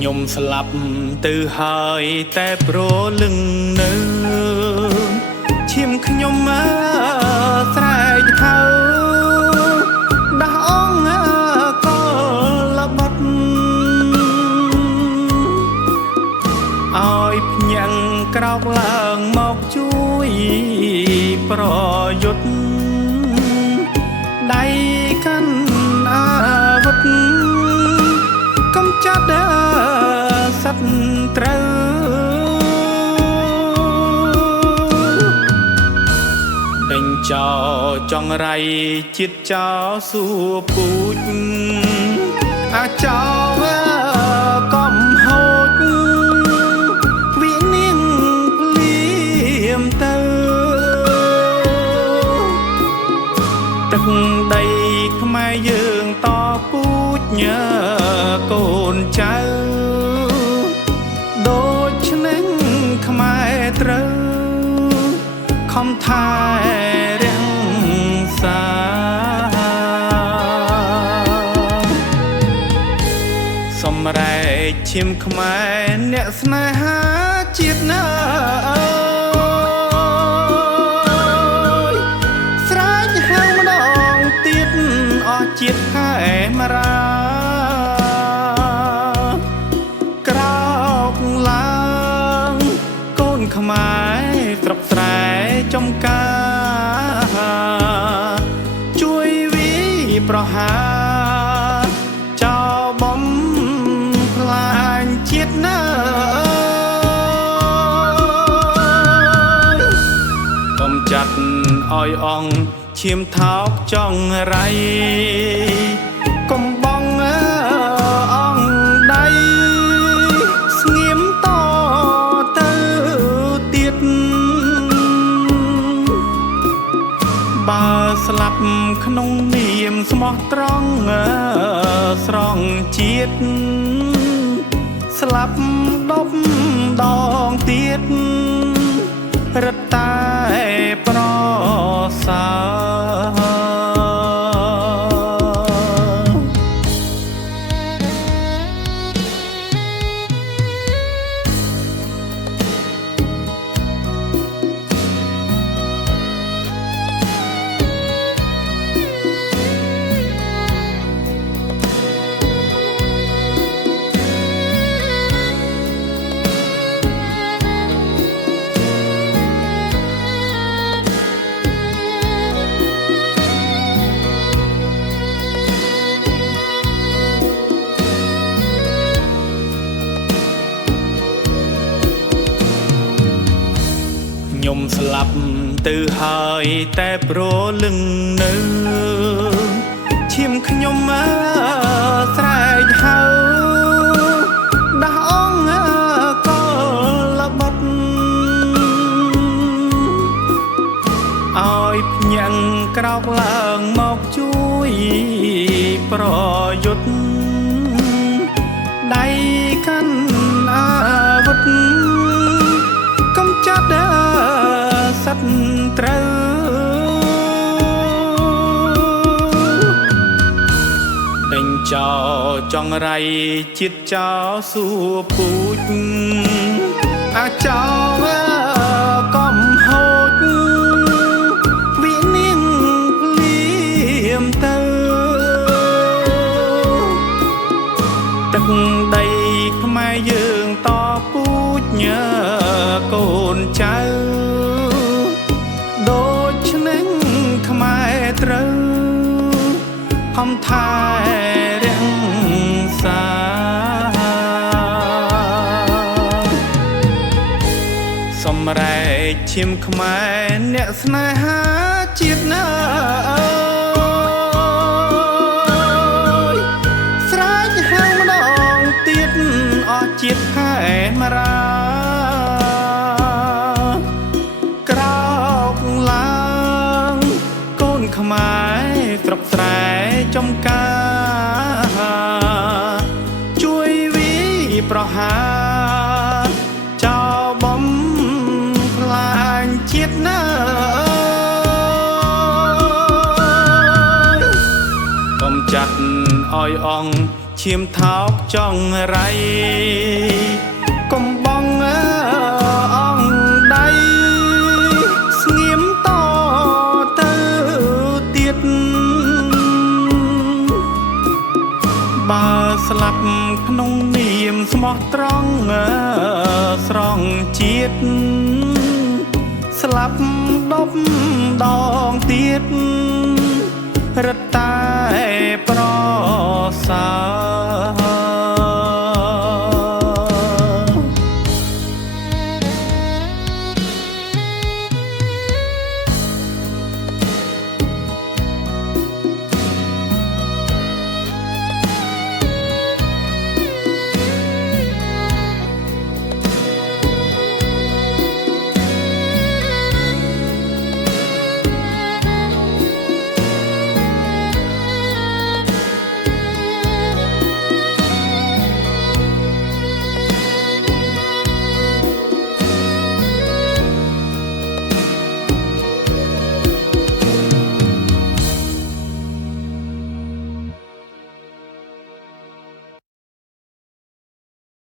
ខ្ញុំស្លាប់ទៅហើយតែប្រលឹងនៅឈាមខ្ញុំស្រែកហៅដាស់អងក៏ល្បត់ឲ្យភ្ញាំងក្រោកឡើងមកជួយប្រយុទ្ធដៃកាន់អាវុធកំចាត់សត្រូវដេញចោចងរៃជាតិចោសួរពូជអាចោកំហូចវិនាងភ្លៀមទៅទឹកដីខ្មែរយើងតពូជញើកូនចៅដូចឆ្នេញខ្មែរត្រូវខំថែរាំងសាសម្រែកឈាមខ្មែរអ្នកស្នេហាជាតិណាស្រែកហៅម្ដងទៀតអស់ជាតិខែមរាក្រោកឡើងកូនខ្មែរស្រុកស្រែចំការជួយវិប្រហាចោលបំផ្លាញជាតិណាកុំចាត់ឲ្យអង្គឈាមថោកចងរៃកុំបងអង្គដៃស្ងៀមតទៅទៀតបើស្លាប់ក្នុងនាមស្មោះត្រង់ស្រង់ជាតិស្លាប់10 ដងទៀតរត់តែប្រសើរខ្ញុំស្លាប់ទៅហើយតែប្រលឹងនៅឈាមខ្ញុំស្រែកហៅដាស់អងក៏ល្បត់ឲ្យភ្ញាំងក្រោកឡើងមកជួយប្រយុទ្ធដៃកាន់អាវុធកំចាត់សត្រូវដេញចោចងរៃជាតិចោសួរពូជអាចោកំហូចវិនាងភ្លៀមទៅទឹកដីខ្មែរយើងតពូជញើកូនចៅដូចឆ្នេញខ្មែរត្រូវខំថែរាំងសាសម្រែកឈាមខ្មែរអ្នកស្នេហាជាតិណាស្រែកហៅម្ដងទៀតអស់ជាតិខែមរាខ្មែរស្រុកស្រែចំការជួយវិប្រហាចោលបំផ្លាញជាតិណាកុំចាត់ឲ្យអង្គ ឈាមថោកចង់ไรកុំបងអងដៃស្ងៀមតទៅទៀតបើស្លាប់ក្នុងនាមស្មោះត្រង់ស្រង់ជាតិស្លាប់10 ដងទៀតរត់តែប្រសើ